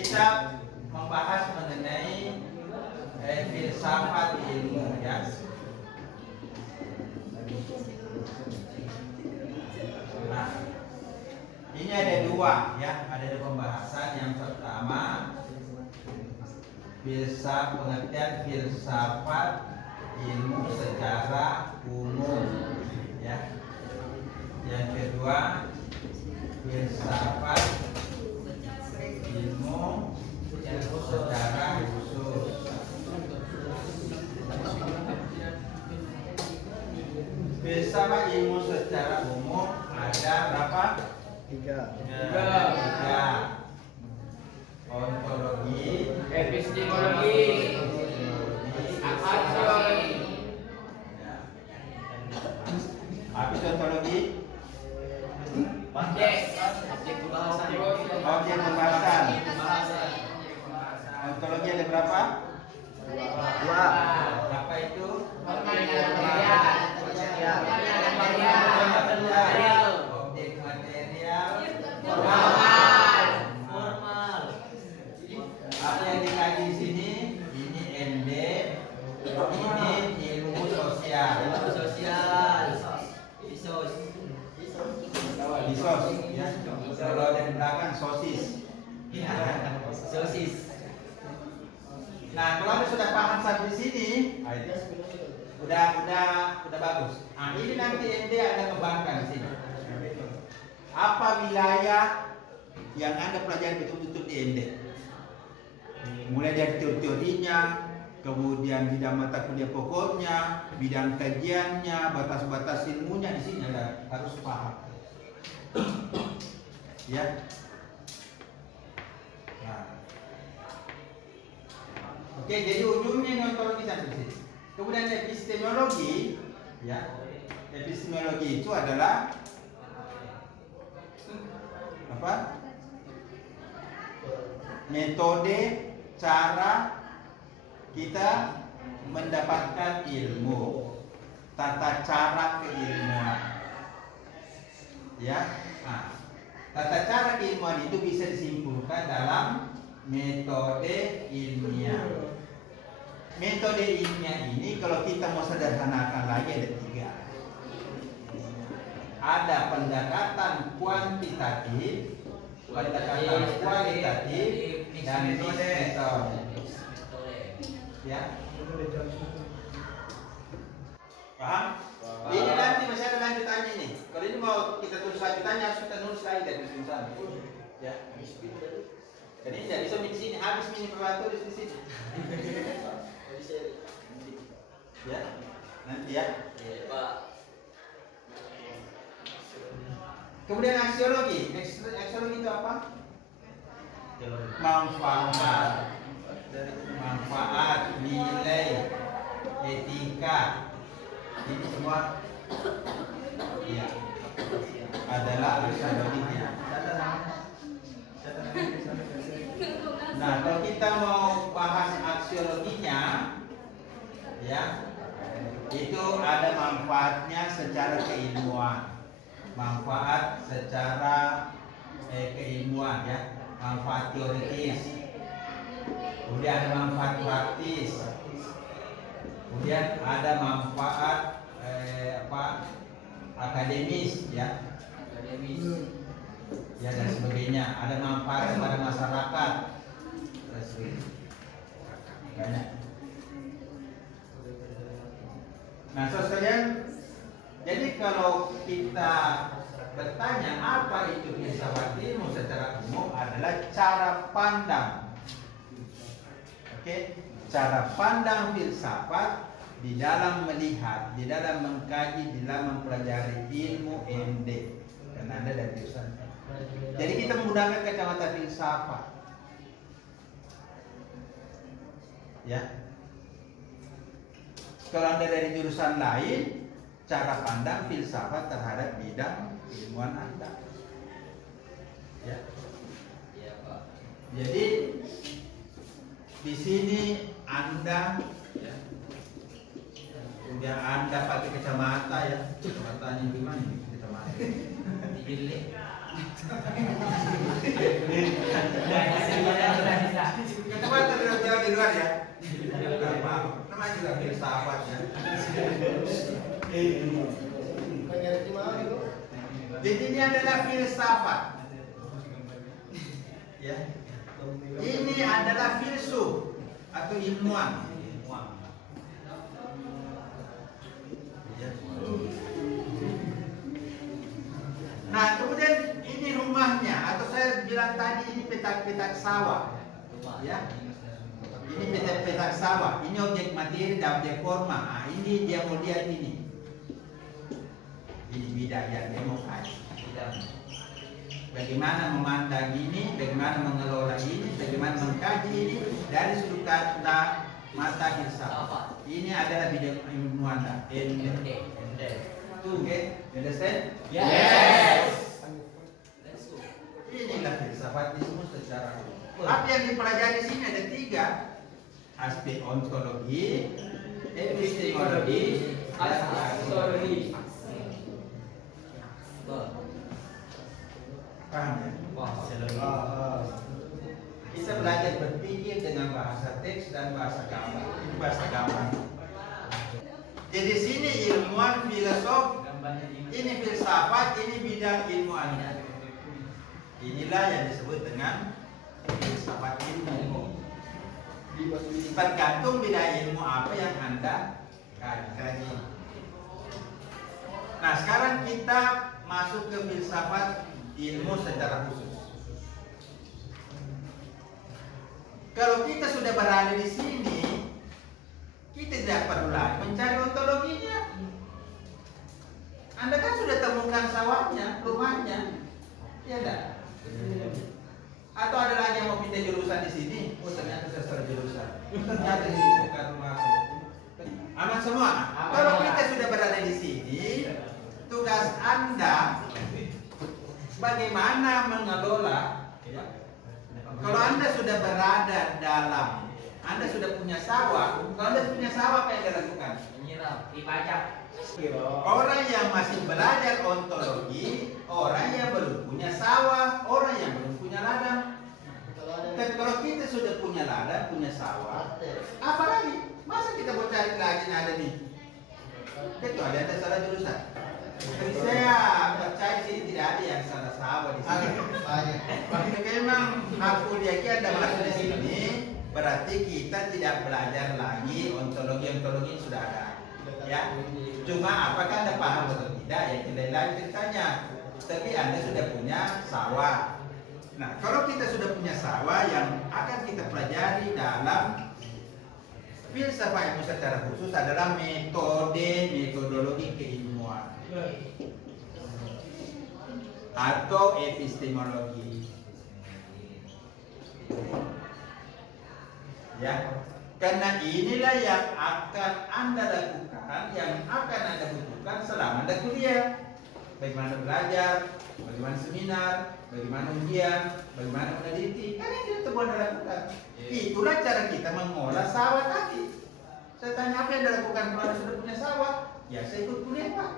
kita membahas mengenai filsafat ilmu ya. Nah, ini ada dua ya, ada dua pembahasan. Yang pertama pengertian filsafat ilmu secara umum ya. Yang kedua filsafat ilmu secara khusus. Filsafat ilmu secara umum ada berapa? Tiga. Ontologi, epistemologi, aksiologi. Apa itu ontologi? Objek pembahasan. Ontologi ada berapa? Dua. Apa itu? Objek material. Formal. Apa yang dikaji di sini? Ini MD. Ini ilmu sosial. Bisos, ya. Kalau ada di belakang sosis. Ya. Sosis. Nah, kalau Anda sudah paham sampai sini, udah bagus. Nah, ini nanti MD Anda kembangkan di sini. Apa wilayah yang Anda pelajari betul-betul di MD? Mulai dari teorinya, kemudian bidang mata kuliah pokoknya, bidang kajiannya, batas-batas ilmunya di sini Anda harus paham. Ya. Nah. Oke, jadi ujungnya ini ontologi sampai sini. Kemudian epistemologi, ya. Epistemologi itu adalah apa? Metode, cara kita mendapatkan ilmu, tata cara keilmuan. Ya, nah, tata cara keilmuan itu bisa disimpulkan dalam metode ilmiah. Metode ilmiah ini kalau kita mau sederhanakan lagi ada tiga. Ada pendekatan kuantitatif, pendekatan kualitatif, dan metode. Ya, paham? Ini nanti masih ada lanjutannya nih. Kalau ini mau kita tulis lanjutannya harus kita nulis lagi dari tulisan. Ya. Jadi tidak bisa di sini, habis mini perlu tulis di sini. Ya, nanti ya. Kemudian aksiologi. Aksiologi itu apa? Manfaat, nilai, etika. Ini semua ya adalah aksiologi. Nah, kalau kita mau bahas aksiologinya, ya, itu ada manfaatnya secara keilmuan, manfaat secara keilmuan, ya, manfaat teoritis, kemudian ada manfaat praktis, kemudian ada manfaat akademis, ya, ya dan sebagainya. Ada manfaat kepada masyarakat. Banyak. Nah, sekalian, jadi kalau kita bertanya apa itu filsafat ilmu secara umum adalah cara pandang. Oke, cara pandang filsafat di dalam melihat, di dalam mengkaji, di dalam mempelajari ilmu MD. Karena Anda dari jurusan. Jadi kita menggunakan kacamata filsafat. Ya. Kalau Anda dari jurusan lain, cara pandang filsafat terhadap bidang ilmuwan Anda. Ya. Iya, Pak. Jadi di sini Anda ya, udah Anda pakai kacamata ya. Kacamatanya gimana nih kacamata? Digilih. Coba terjauh di luar ya. Namanya juga filsafat ya. Jadi ini adalah filsafat. Ya. Ini adalah filsuf atau ilmuwan. Nah, kemudian ini rumahnya, atau saya bilang tadi ini petak-petak sawah, ya. Ini petak-petak sawah. Ini objek materi dan objek forma. Nah, ini dia mau lihat ini. Ini bidang yang dia mau kaji. Bagaimana memandang ini, bagaimana mengelola ini, bagaimana mengkaji ini dari sudut kata mata filsafat. Ini adalah bidang ilmuwan. Okay, understand? Yes. Inilah filsafatisme secara umum. Apa yang dipelajari di sini ada 3 aspek: ontologi, epistemologi, dan aksiologi. Paham ya? Kita belajar berpikir dengan bahasa teks dan bahasa gambar. Ini bahasa gambar. Jadi sini ilmuwan, filosof, ini filsafat, ini bidang ilmuannya. Inilah yang disebut dengan filsafat ilmu. Tergantung bidang ilmu apa yang Anda kaji. Nah, sekarang kita masuk ke filsafat ilmu secara khusus. Kalau kita sudah berada di sini, kita tidak perlu lagi mencari ontologinya. Anda kan sudah temukan sawahnya, rumahnya, ya enggak? Atau ada lagi yang mau pindah jurusan di sini? Oh, ternyata sastra jurusan. Ternyata di situ kan rumahku. Aman semua. Kalau kita sudah berada di sini, tugas Anda bagaimana mengelola. Ya? Kalau Anda sudah berada dalam, Anda sudah punya sawah. Kalau Anda punya sawah, apa yang Anda lakukan? Menyiram, dipajak. Orang yang masih belajar ontologi, orang yang belum punya sawah, orang yang belum punya ladang. Kalau kita sudah punya ladang, punya sawah, apa lagi? Masa kita mau cari lagi yang ada nih? Kecuali ada salah jurusan. Jadi saya percaya di sini tidak ada yang salah sawah di sini. Memang hak kuliah kita Anda masuk di sini, berarti kita tidak belajar lagi ontologi sudah ada. Ya, cuma apakah Anda paham atau tidak ya itu lain ceritanya. Tapi Anda sudah punya sawah. Nah, kalau kita sudah punya sawah, yang akan kita pelajari dalam filsafat ilmu secara khusus adalah metodologi keilmuan atau epistemologi. Ya, karena inilah yang akan Anda lakukan, yang akan Anda butuhkan selama Anda kuliah. Bagaimana belajar, bagaimana seminar, bagaimana ujian, bagaimana meneliti, kan itu perlu Anda lakukan. Itulah cara kita mengolah sawah tadi. Saya tanya apa yang Anda lakukan kalau Anda sudah punya sawah? Ya saya ikut kuliah Pak,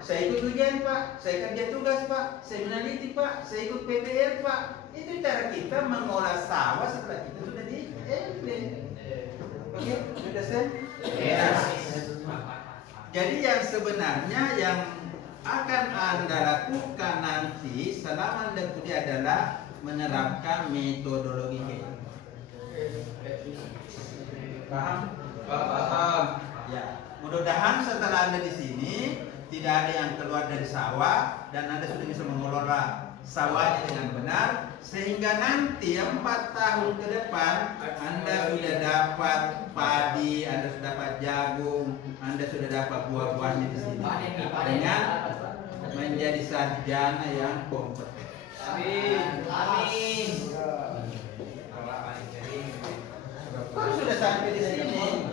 saya ikut ujian Pak, saya kerja tugas Pak, saya meneliti Pak, saya ikut PPL Pak. Itu cara kita mengolah sawah setelah kita sudah di SD. Oke, understand? Yes. Jadi yang sebenarnya yang akan Anda lakukan nanti selama Anda kuliah adalah menerapkan metodologi keilmuan. Paham? Paham. Ya. Mudah-mudahan setelah Anda di sini tidak ada yang keluar dari sawah dan Anda sudah bisa mengelola sawahnya dengan benar, sehingga nanti 4 tahun ke depan Anda sudah dapat padi, Anda sudah dapat jagung, Anda sudah dapat buah-buahnya di sini dengan menjadi sarjana yang kompeten. Amin. Kalau sudah sampai di sini,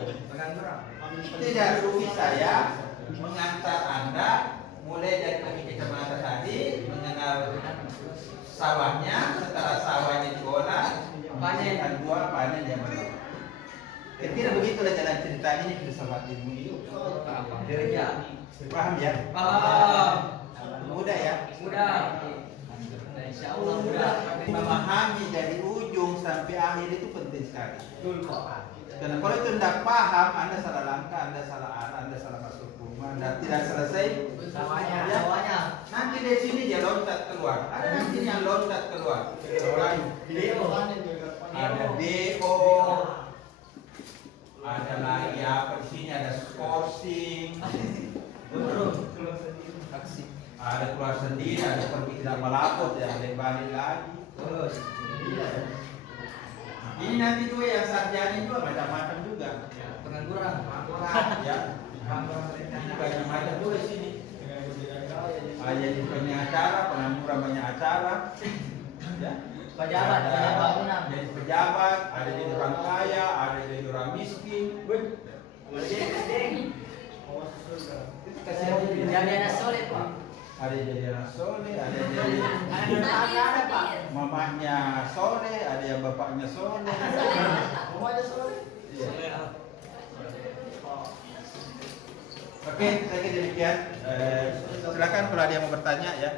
tidak rugi saya mengantar Anda mulai dari pergi kecamatan tadi, mengenal sawahnya, setelah sawahnya diolah, panen buah, panen yang benar. Kira begitulah jalan cerita ini filsafat ilmu itu. Paham ya? Paham. mudah ya. Mudah. Insya Allah mudah. Memahami dari ujung sampai akhir itu penting sekali. Betul kok. Karena kalau itu tidak paham, Anda salah langkah, Anda salah arah, Anda salah masuk rumah, dan tidak selesai. Semuanya. Nanti dari sini dia loncat keluar. Ada nanti yang loncat keluar. Ada DO, ada lagi apa di sini, ada skorsing, ada keluar sendiri, ada pergi tidak melapor, ada yang balik lagi. Terus. Ini nanti juga yang sarjana juga macam-macam juga. Pengangguran. Ya. Ini banyak macam juga di sini. Ada di pengacara, pengangguran banyak acara. Ya. Pejabat, pejabat. Jadi pejabat, ada jadi orang kaya, ada jadi orang miskin. Jadi anak soleh Pak. Ada jadi anak soleh, ada jadi Ada Pak. mamanya soleh, ada yang bapaknya soleh. Mamanya soleh. Iya. Oke, saya kira demikian. Silakan kalau ada yang mau bertanya ya.